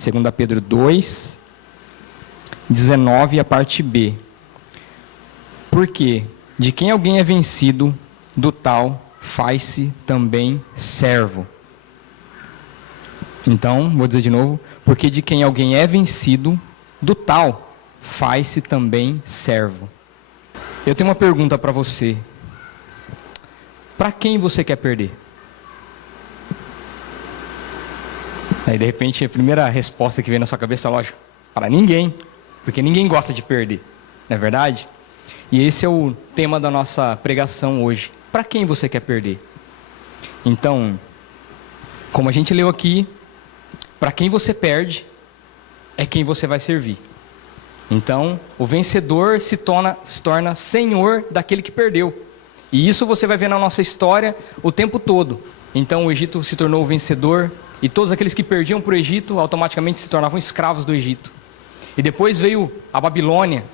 2 Pedro 2, 19, a parte B. Porque de quem alguém é vencido, do tal faz-se também servo. Então, vou dizer de novo, porque de quem alguém é vencido, do tal faz-se também servo. Eu tenho uma pergunta para você. Para quem você quer perder? Aí, de repente, a primeira resposta que vem na sua cabeça é, lógico, para ninguém. Porque ninguém gosta de perder, não é verdade? E esse é o tema da nossa pregação hoje. Para quem você quer perder? Então, como a gente leu aqui, para quem você perde, é quem você vai servir. Então, o vencedor se torna senhor daquele que perdeu. E isso você vai ver na nossa história o tempo todo. Então, o Egito se tornou o vencedor, e todos aqueles que perdiam para o Egito, automaticamente se tornavam escravos do Egito. E depois veio a Babilônia,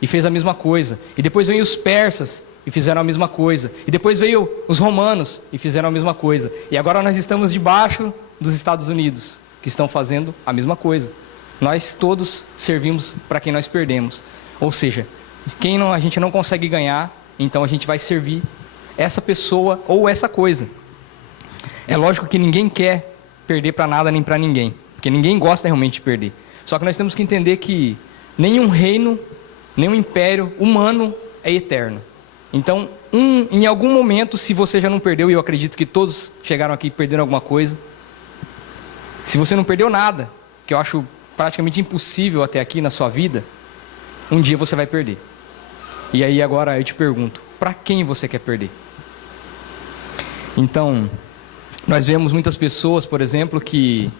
e fez a mesma coisa. E depois veio os persas, e fizeram a mesma coisa. E depois veio os romanos, e fizeram a mesma coisa. E agora nós estamos debaixo dos Estados Unidos, que estão fazendo a mesma coisa. Nós todos servimos para quem nós perdemos. Ou seja, a gente não consegue ganhar, então a gente vai servir essa pessoa ou essa coisa. É lógico que ninguém quer perder para nada nem para ninguém, porque ninguém gosta realmente de perder. Só que nós temos que entender que nenhum reino, nenhum império humano é eterno. Então, em algum momento, se você já não perdeu, e eu acredito que todos chegaram aqui e perderam alguma coisa, se você não perdeu nada, que eu acho praticamente impossível até aqui na sua vida, um dia você vai perder. E aí agora eu te pergunto, para quem você quer perder? Então, nós vemos muitas pessoas, por exemplo, que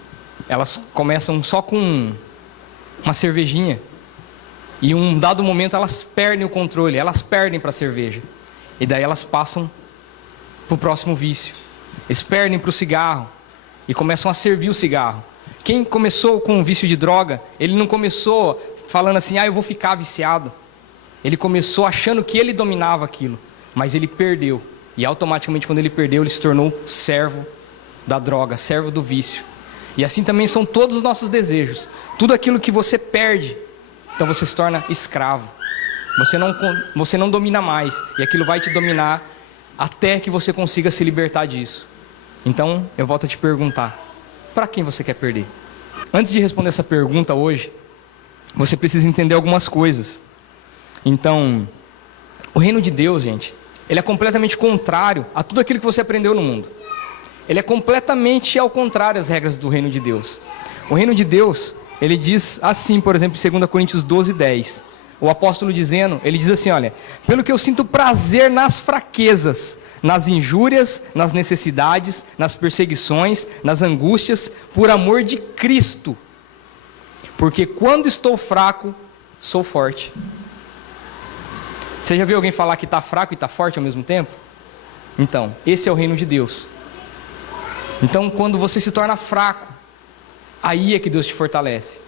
elas começam só com uma cervejinha, e em um dado momento elas perdem o controle, elas perdem para a cerveja, e daí elas passam para o próximo vício, eles perdem para o cigarro, e começam a servir o cigarro. Quem começou com o vício de droga, ele não começou falando assim, eu vou ficar viciado. Ele começou achando que ele dominava aquilo, mas ele perdeu. E automaticamente quando ele perdeu, ele se tornou servo da droga, servo do vício. E assim também são todos os nossos desejos. Tudo aquilo que você perde, então você se torna escravo. Você não domina mais, e aquilo vai te dominar até que você consiga se libertar disso. Então, eu volto a te perguntar, para quem você quer perder? Antes de responder essa pergunta hoje, você precisa entender algumas coisas. Então, o reino de Deus, gente, ele é completamente contrário a tudo aquilo que você aprendeu no mundo. Ele é completamente ao contrário às regras do reino de Deus. O reino de Deus, ele diz assim, por exemplo, em 2 Coríntios 12, 10. O apóstolo dizendo, ele diz assim, olha, pelo que eu sinto prazer nas fraquezas, nas injúrias, nas necessidades, nas perseguições, nas angústias, por amor de Cristo. Porque quando estou fraco, sou forte. Você já viu alguém falar que está fraco e está forte ao mesmo tempo? Então, esse é o reino de Deus. Então, quando você se torna fraco, aí é que Deus te fortalece.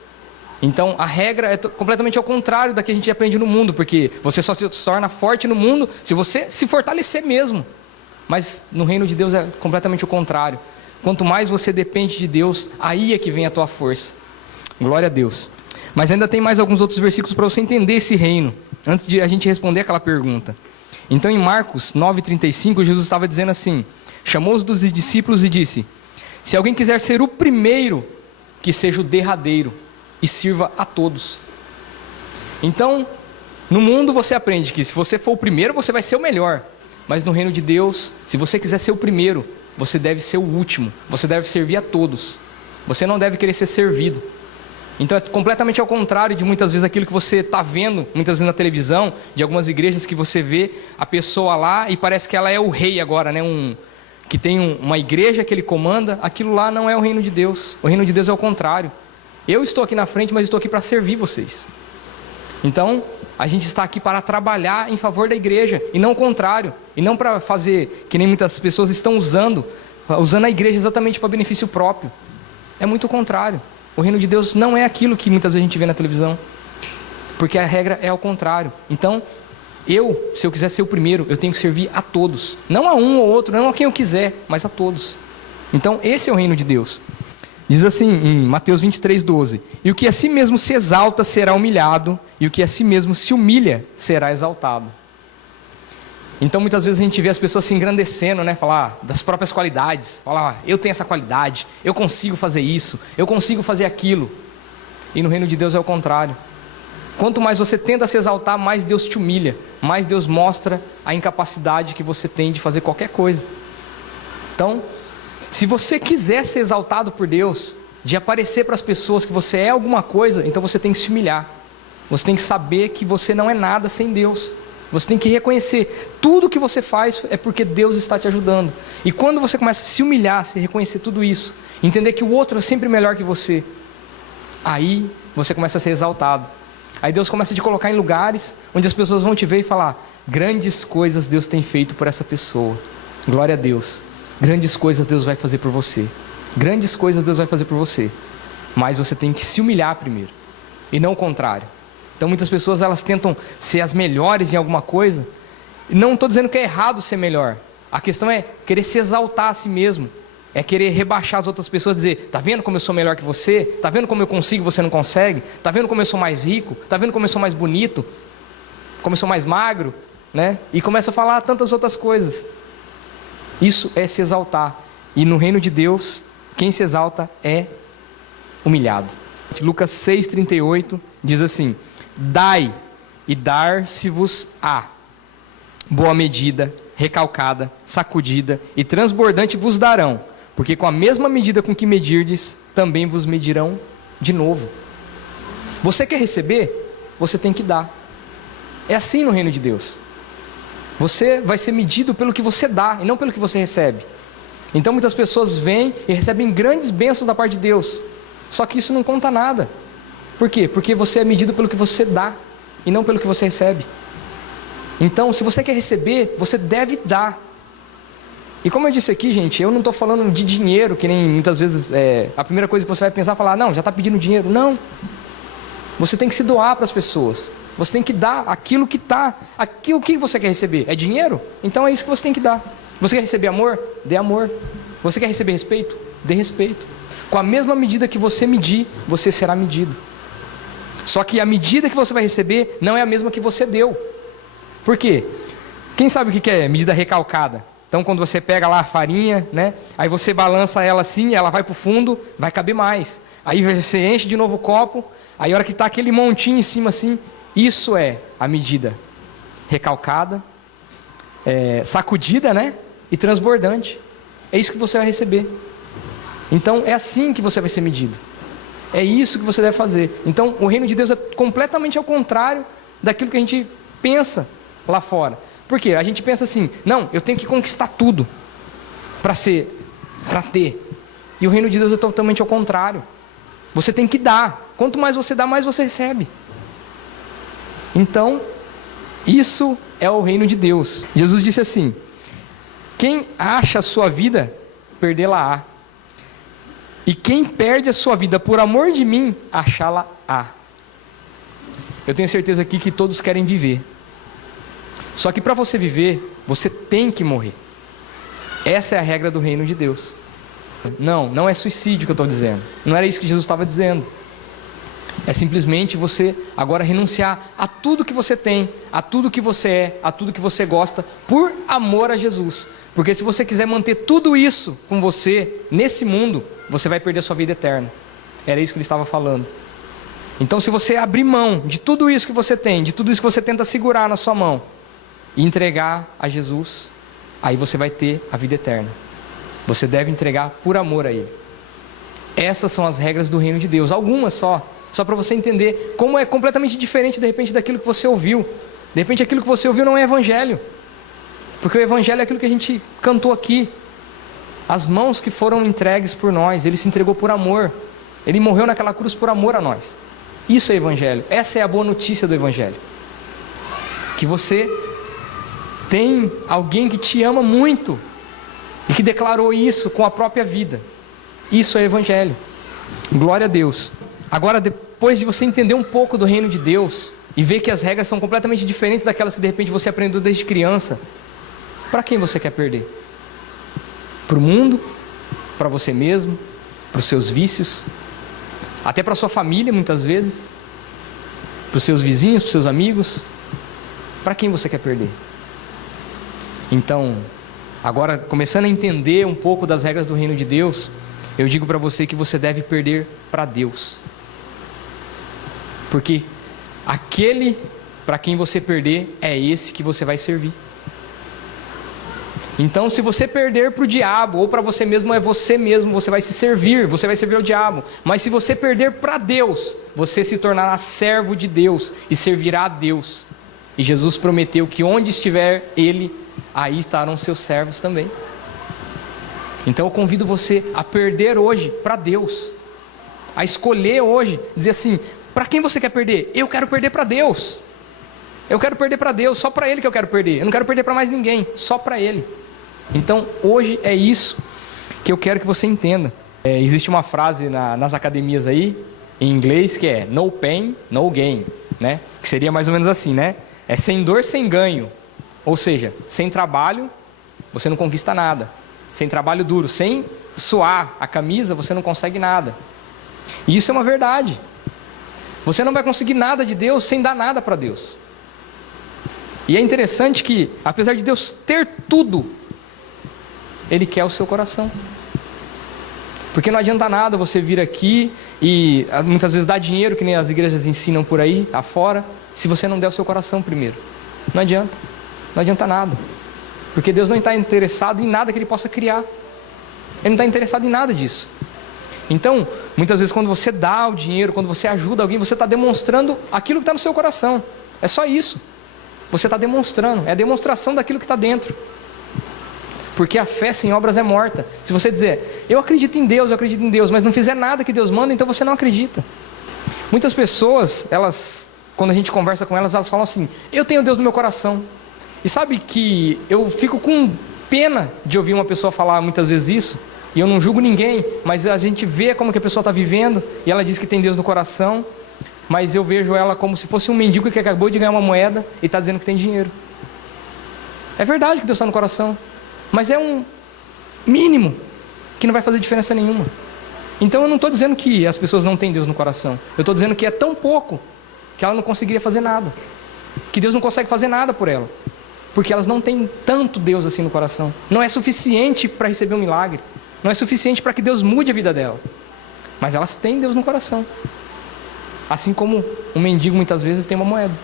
Então, a regra é completamente ao contrário da que a gente aprende no mundo, porque você só se torna forte no mundo se você se fortalecer mesmo. Mas no reino de Deus é completamente o contrário. Quanto mais você depende de Deus, aí é que vem a tua força. Glória a Deus. Mas ainda tem mais alguns outros versículos para você entender esse reino, antes de a gente responder aquela pergunta. Então, em Marcos 9,35, Jesus estava dizendo assim, chamou os dos discípulos e disse, se alguém quiser ser o primeiro, que seja o derradeiro, e sirva a todos. Então, no mundo você aprende que se você for o primeiro, você vai ser o melhor. Mas no reino de Deus, se você quiser ser o primeiro, você deve ser o último. Você deve servir a todos. Você não deve querer ser servido. Então é completamente ao contrário de muitas vezes aquilo que você está vendo, muitas vezes na televisão, de algumas igrejas que você vê a pessoa lá e parece que ela é o rei agora, né? Que tem uma igreja que ele comanda. Aquilo lá não é o reino de Deus. O reino de Deus é o contrário. Eu estou aqui na frente, mas estou aqui para servir vocês. Então, a gente está aqui para trabalhar em favor da igreja, e não o contrário. E não para fazer, que nem muitas pessoas estão usando a igreja exatamente para benefício próprio. É muito o contrário. O reino de Deus não é aquilo que muitas vezes a gente vê na televisão. Porque a regra é ao contrário. Então, se eu quiser ser o primeiro, eu tenho que servir a todos. Não a um ou outro, não a quem eu quiser, mas a todos. Então, esse é o reino de Deus. Diz assim em Mateus 23:12: e o que a si mesmo se exalta será humilhado, e o que a si mesmo se humilha será exaltado. Então muitas vezes a gente vê as pessoas se engrandecendo, né? Falar das próprias qualidades, falar, eu tenho essa qualidade, eu consigo fazer isso, eu consigo fazer aquilo. E no reino de Deus é o contrário. Quanto mais você tenta se exaltar, mais Deus te humilha, mais Deus mostra a incapacidade que você tem de fazer qualquer coisa. Então, se você quiser ser exaltado por Deus, de aparecer para as pessoas que você é alguma coisa, então você tem que se humilhar. Você tem que saber que você não é nada sem Deus. Você tem que reconhecer, tudo que você faz é porque Deus está te ajudando. E quando você começa a se humilhar, se reconhecer tudo isso, entender que o outro é sempre melhor que você, aí você começa a ser exaltado. Aí Deus começa a te colocar em lugares onde as pessoas vão te ver e falar, grandes coisas Deus tem feito por essa pessoa. Glória a Deus. Grandes coisas Deus vai fazer por você. Grandes coisas Deus vai fazer por você. Mas você tem que se humilhar primeiro, e não o contrário. Então muitas pessoas elas tentam ser as melhores em alguma coisa. E não estou dizendo que é errado ser melhor. A questão é querer se exaltar a si mesmo. É querer rebaixar as outras pessoas, dizer, tá vendo como eu sou melhor que você? Tá vendo como eu consigo, você não consegue? Tá vendo como eu sou mais rico? Tá vendo como eu sou mais bonito? Como eu sou mais magro? Né? E começa a falar tantas outras coisas. Isso é se exaltar. E no reino de Deus, quem se exalta é humilhado. Lucas 6,38 diz assim, dai e dar-se-vos-á, boa medida, recalcada, sacudida e transbordante vos darão, porque com a mesma medida com que medirdes, também vos medirão de novo. Você quer receber? Você tem que dar. É assim no reino de Deus. Você vai ser medido pelo que você dá e não pelo que você recebe. Então muitas pessoas vêm e recebem grandes bênçãos da parte de Deus. Só que isso não conta nada. Por quê? Porque você é medido pelo que você dá e não pelo que você recebe. Então, se você quer receber, você deve dar. E como eu disse aqui, gente, eu não estou falando de dinheiro, que nem muitas vezes a primeira coisa que você vai pensar é falar, não, já está pedindo dinheiro. Não. Você tem que se doar para as pessoas. Você tem que dar aquilo que está. O que você quer receber? É dinheiro? Então é isso que você tem que dar. Você quer receber amor? Dê amor. Você quer receber respeito? Dê respeito. Com a mesma medida que você medir, você será medido. Só que a medida que você vai receber não é a mesma que você deu. Por quê? Quem sabe o que é medida recalcada? Então quando você pega lá a farinha, né? Aí você balança ela assim, ela vai para o fundo, vai caber mais. Aí você enche de novo o copo, aí a hora que está aquele montinho em cima assim, isso é a medida recalcada, sacudida, né? E transbordante. É isso que você vai receber. Então é assim que você vai ser medido. É isso que você deve fazer. Então o reino de Deus é completamente ao contrário daquilo que a gente pensa lá fora. Por quê? A gente pensa assim, não, eu tenho que conquistar tudo para ter. E o reino de Deus é totalmente ao contrário. Você tem que dar. Quanto mais você dá, mais você recebe. Então, isso é o reino de Deus. Jesus disse assim, quem acha a sua vida, perdê-la-á. E quem perde a sua vida por amor de mim, achá-la-á. Eu tenho certeza aqui que todos querem viver. Só que para você viver, você tem que morrer. Essa é a regra do reino de Deus. Não é suicídio que eu estou dizendo. Não era isso que Jesus estava dizendo. É simplesmente você agora renunciar a tudo que você tem, a tudo que você é, a tudo que você gosta, por amor a Jesus. Porque se você quiser manter tudo isso com você, nesse mundo, você vai perder a sua vida eterna. Era isso que ele estava falando. Então se você abrir mão de tudo isso que você tem, de tudo isso que você tenta segurar na sua mão, e entregar a Jesus, aí você vai ter a vida eterna. Você deve entregar por amor a Ele. Essas são as regras do reino de Deus, algumas só para você entender como é completamente diferente de repente daquilo que você ouviu. De repente aquilo que você ouviu não é evangelho, porque o evangelho é aquilo que a gente cantou aqui, as mãos que foram entregues por nós. Ele se entregou por amor, Ele morreu naquela cruz por amor a nós. Isso é evangelho, essa é a boa notícia do evangelho, que você tem alguém que te ama muito e que declarou isso com a própria vida. Isso é evangelho. Glória a Deus. Agora, depois de você entender um pouco do reino de Deus e ver que as regras são completamente diferentes daquelas que de repente você aprendeu desde criança, para quem você quer perder? Para o mundo? Para você mesmo? para os seus vícios, até para a sua família muitas vezes, para os seus vizinhos, para os seus amigos. Para quem você quer perder? Então, agora começando a entender um pouco das regras do reino de Deus, eu digo para você que você deve perder para Deus. Porque aquele para quem você perder é esse que você vai servir. Então, se você perder para o diabo ou para você mesmo, é você mesmo, você vai se servir, você vai servir ao diabo. Mas se você perder para Deus, você se tornará servo de Deus e servirá a Deus. E Jesus prometeu que onde estiver Ele, aí estarão seus servos também. Então eu convido você a perder hoje para Deus, a escolher hoje, dizer assim, para quem você quer perder? Eu quero perder para Deus. Eu quero perder para Deus, só para Ele que eu quero perder. Eu não quero perder para mais ninguém, só para Ele. Então hoje é isso que eu quero que você entenda. Existe uma frase nas academias aí, em inglês, que é no pain, no gain, né? Que seria mais ou menos assim, né? É sem dor, sem ganho. Ou seja, sem trabalho, você não conquista nada. Sem trabalho duro, sem suar a camisa, você não consegue nada. E isso é uma verdade. Você não vai conseguir nada de Deus sem dar nada para Deus. E é interessante que, apesar de Deus ter tudo, Ele quer o seu coração. Porque não adianta nada você vir aqui e muitas vezes dar dinheiro, que nem as igrejas ensinam por aí, afora, se você não der o seu coração primeiro. Não adianta. Não adianta nada. Porque Deus não está interessado em nada que Ele possa criar. Ele não está interessado em nada disso. Então, muitas vezes quando você dá o dinheiro, quando você ajuda alguém, você está demonstrando aquilo que está no seu coração. É só isso. Você está demonstrando. É a demonstração daquilo que está dentro. Porque a fé sem obras é morta. Se você dizer, eu acredito em Deus, mas não fizer nada que Deus manda, então você não acredita. Muitas pessoas, quando a gente conversa com elas falam assim, eu tenho Deus no meu coração. E sabe que eu fico com pena de ouvir uma pessoa falar muitas vezes isso, e eu não julgo ninguém, mas a gente vê como que a pessoa está vivendo, e ela diz que tem Deus no coração, mas eu vejo ela como se fosse um mendigo que acabou de ganhar uma moeda e está dizendo que tem dinheiro. É verdade que Deus está no coração, mas é um mínimo que não vai fazer diferença nenhuma. Então eu não estou dizendo que as pessoas não têm Deus no coração, eu estou dizendo que é tão pouco que ela não conseguiria fazer nada, que Deus não consegue fazer nada por ela, porque elas não têm tanto Deus assim no coração. Não é suficiente para receber um milagre, não é suficiente para que Deus mude a vida dela, mas elas têm Deus no coração. Assim como um mendigo muitas vezes tem uma moeda,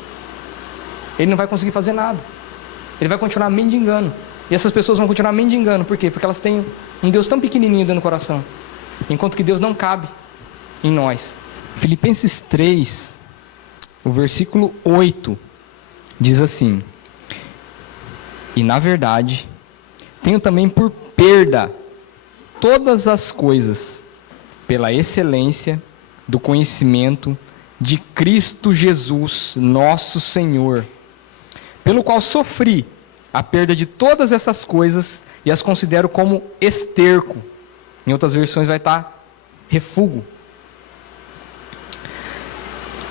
ele não vai conseguir fazer nada, ele vai continuar mendigando. E essas pessoas vão continuar mendigando, por quê? Porque elas têm um Deus tão pequenininho dentro do coração, enquanto que Deus não cabe em nós. Filipenses 3, o versículo 8, diz assim: e na verdade, tenho também por perda todas as coisas, pela excelência do conhecimento de Cristo Jesus, nosso Senhor, pelo qual sofri a perda de todas essas coisas e as considero como esterco. Em outras versões vai estar refúgio,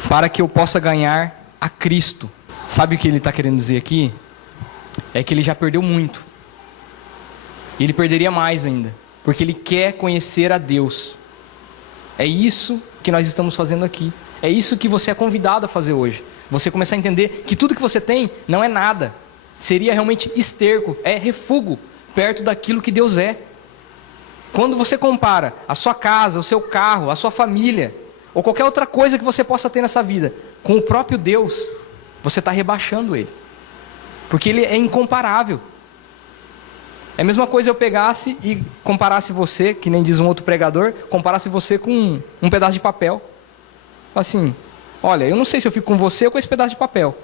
para que eu possa ganhar a Cristo. Sabe o que ele está querendo dizer aqui? É que ele já perdeu muito, e ele perderia mais ainda, porque ele quer conhecer a Deus. É isso que nós estamos fazendo aqui, é isso que você é convidado a fazer hoje. Você começar a entender que tudo que você tem não é nada, seria realmente esterco, é refúgio perto daquilo que Deus é. Quando você compara a sua casa, o seu carro, a sua família, ou qualquer outra coisa que você possa ter nessa vida com o próprio Deus, você está rebaixando Ele, porque Ele é incomparável. É a mesma coisa eu pegasse e comparasse você, que nem diz um outro pregador, comparasse você com um pedaço de papel. Assim, olha, eu não sei se eu fico com você ou com esse pedaço de papel.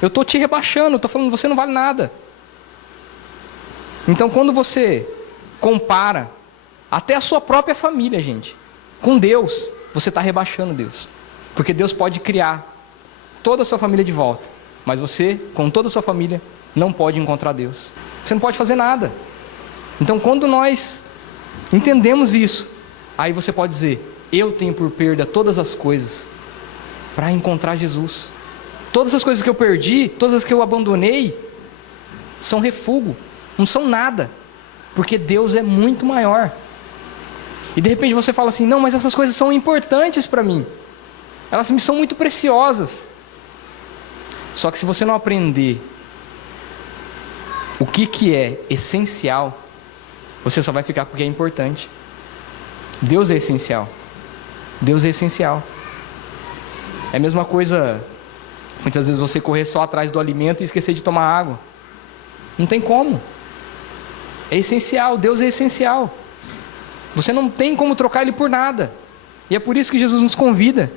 Eu estou te rebaixando, estou falando, você não vale nada. Então quando você compara até a sua própria família, gente, com Deus, você está rebaixando Deus. Porque Deus pode criar toda a sua família de volta, mas você, com toda a sua família, não pode encontrar Deus. Você não pode fazer nada. Então quando nós entendemos isso, aí você pode dizer, eu tenho por perda todas as coisas para encontrar Jesus. Todas as coisas que eu perdi, todas as que eu abandonei, são refúgio, não são nada, porque Deus é muito maior. E de repente você fala assim, não, mas essas coisas são importantes para mim. Elas me são muito preciosas. Só que se você não aprender o que é essencial, você só vai ficar com o que é importante. Deus é essencial. Deus é essencial. É a mesma coisa, muitas vezes você correr só atrás do alimento e esquecer de tomar água. Não tem como. É essencial, Deus é essencial. Você não tem como trocar Ele por nada. E é por isso que Jesus nos convida.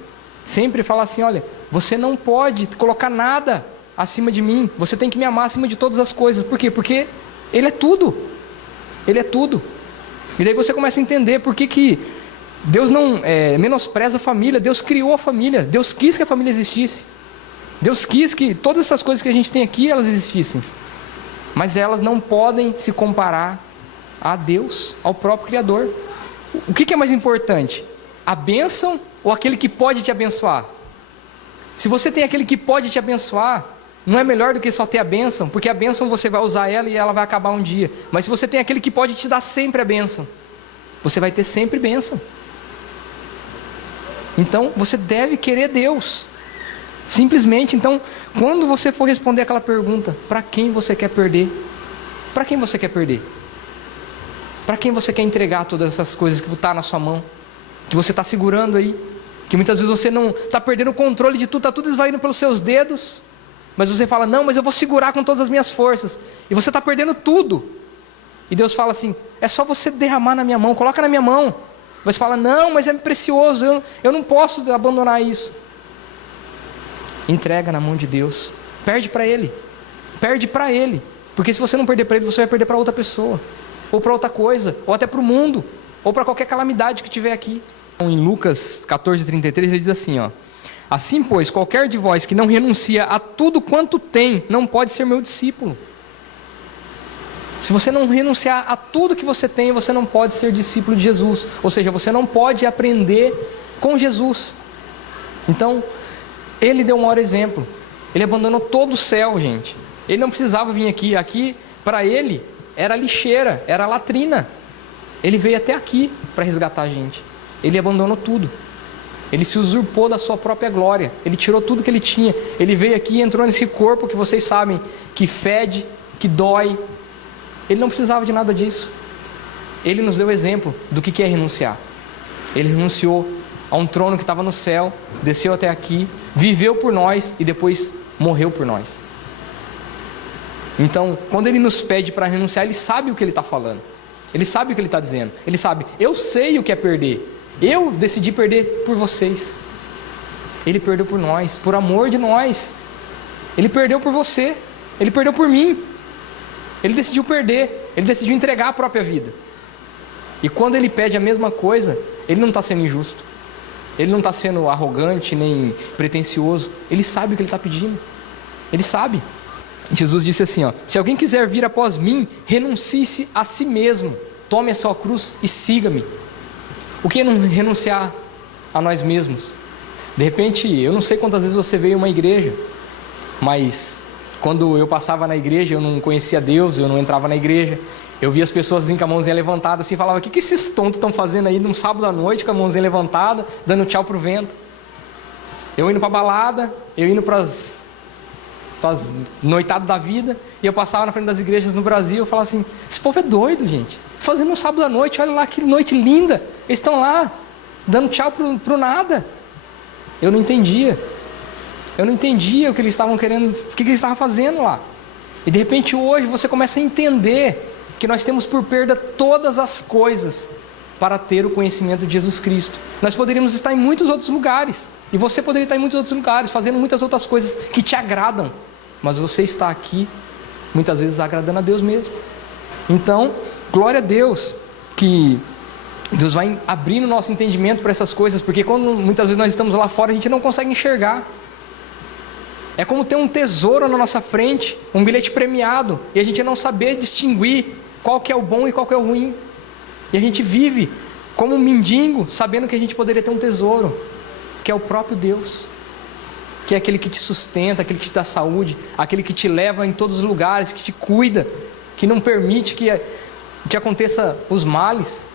Sempre fala assim, olha, você não pode colocar nada acima de mim. Você tem que me amar acima de todas as coisas. Por quê? Porque Ele é tudo. Ele é tudo. E daí você começa a entender por que Deus não menospreza a família. Deus criou a família. Deus quis que a família existisse. Deus quis que todas essas coisas que a gente tem aqui, elas existissem. Mas elas não podem se comparar a Deus, ao próprio Criador. O que é mais importante? A bênção ou aquele que pode te abençoar? Se você tem aquele que pode te abençoar, não é melhor do que só ter a bênção? Porque a bênção você vai usar ela e ela vai acabar um dia. Mas se você tem aquele que pode te dar sempre a bênção, você vai ter sempre bênção. Então você deve querer Deus. Simplesmente, então, quando você for responder aquela pergunta, para quem você quer perder? Para quem você quer perder? Para quem você quer entregar todas essas coisas que está na sua mão? Que você está segurando aí? Que muitas vezes você não está perdendo o controle de tudo, está tudo esvaindo pelos seus dedos. Mas você fala, não, mas eu vou segurar com todas as minhas forças. E você está perdendo tudo. E Deus fala assim, é só você derramar na minha mão, coloca na minha mão. Você fala, não, mas é precioso, eu não posso abandonar isso. Entrega na mão de Deus. Perde para Ele. Perde para Ele. Porque se você não perder para Ele, você vai perder para outra pessoa. Ou para outra coisa. Ou até para o mundo. Ou para qualquer calamidade que tiver aqui. Em Lucas 14:33 ele diz assim, ó. Assim, pois, qualquer de vós que não renuncia a tudo quanto tem, não pode ser meu discípulo. Se você não renunciar a tudo que você tem, você não pode ser discípulo de Jesus. Ou seja, você não pode aprender com Jesus. Então, Ele deu um maior exemplo. Ele abandonou todo o céu, gente. Ele não precisava vir aqui. Aqui, para Ele, era lixeira, era latrina. Ele veio até aqui para resgatar a gente. Ele abandonou tudo. Ele se usurpou da sua própria glória. Ele tirou tudo que Ele tinha. Ele veio aqui e entrou nesse corpo que vocês sabem, que fede, que dói. Ele não precisava de nada disso. Ele nos deu exemplo do que é renunciar. Ele renunciou a um trono que estava no céu, desceu até aqui, viveu por nós e depois morreu por nós. Então, quando Ele nos pede para renunciar, Ele sabe o que Ele está falando. Ele sabe o que Ele está dizendo. Ele sabe, eu sei o que é perder. Eu decidi perder por vocês. Ele perdeu por nós, por amor de nós. Ele perdeu por você. Ele perdeu por mim. Ele decidiu perder. Ele decidiu entregar a própria vida. E quando Ele pede a mesma coisa, Ele não está sendo injusto. Ele não está sendo arrogante nem pretensioso. Ele sabe o que Ele está pedindo. Ele sabe. Jesus disse assim, ó, se alguém quiser vir após mim, renuncie-se a si mesmo. Tome a sua cruz e siga-me. O que é não renunciar a nós mesmos? De repente, eu não sei quantas vezes você veio a uma igreja, mas quando eu passava na igreja, eu não conhecia Deus, eu não entrava na igreja, eu via as pessoas assim, com a mãozinha levantada assim, falava, o que esses tontos estão fazendo aí num sábado à noite, com a mãozinha levantada, dando tchau pro vento? Eu indo para balada, eu indo para as noitadas da vida, e eu passava na frente das igrejas no Brasil, eu falava assim, esse povo é doido, gente, fazendo um sábado à noite, olha lá que noite linda, eles estão lá, dando tchau pro nada. Eu não entendia o que eles estavam querendo, o que eles estavam fazendo lá. E de repente hoje você começa a entender que nós temos por perda todas as coisas para ter o conhecimento de Jesus Cristo. Nós poderíamos estar em muitos outros lugares, e você poderia estar em muitos outros lugares, fazendo muitas outras coisas que te agradam, mas você está aqui, muitas vezes agradando a Deus mesmo. Então, glória a Deus, que Deus vai abrindo o nosso entendimento para essas coisas, porque quando muitas vezes nós estamos lá fora, a gente não consegue enxergar. É como ter um tesouro na nossa frente, um bilhete premiado, e a gente não saber distinguir qual que é o bom e qual que é o ruim. E a gente vive como um mendigo, sabendo que a gente poderia ter um tesouro, que é o próprio Deus, que é aquele que te sustenta, aquele que te dá saúde, aquele que te leva em todos os lugares, que te cuida, que não permite que aconteça os males.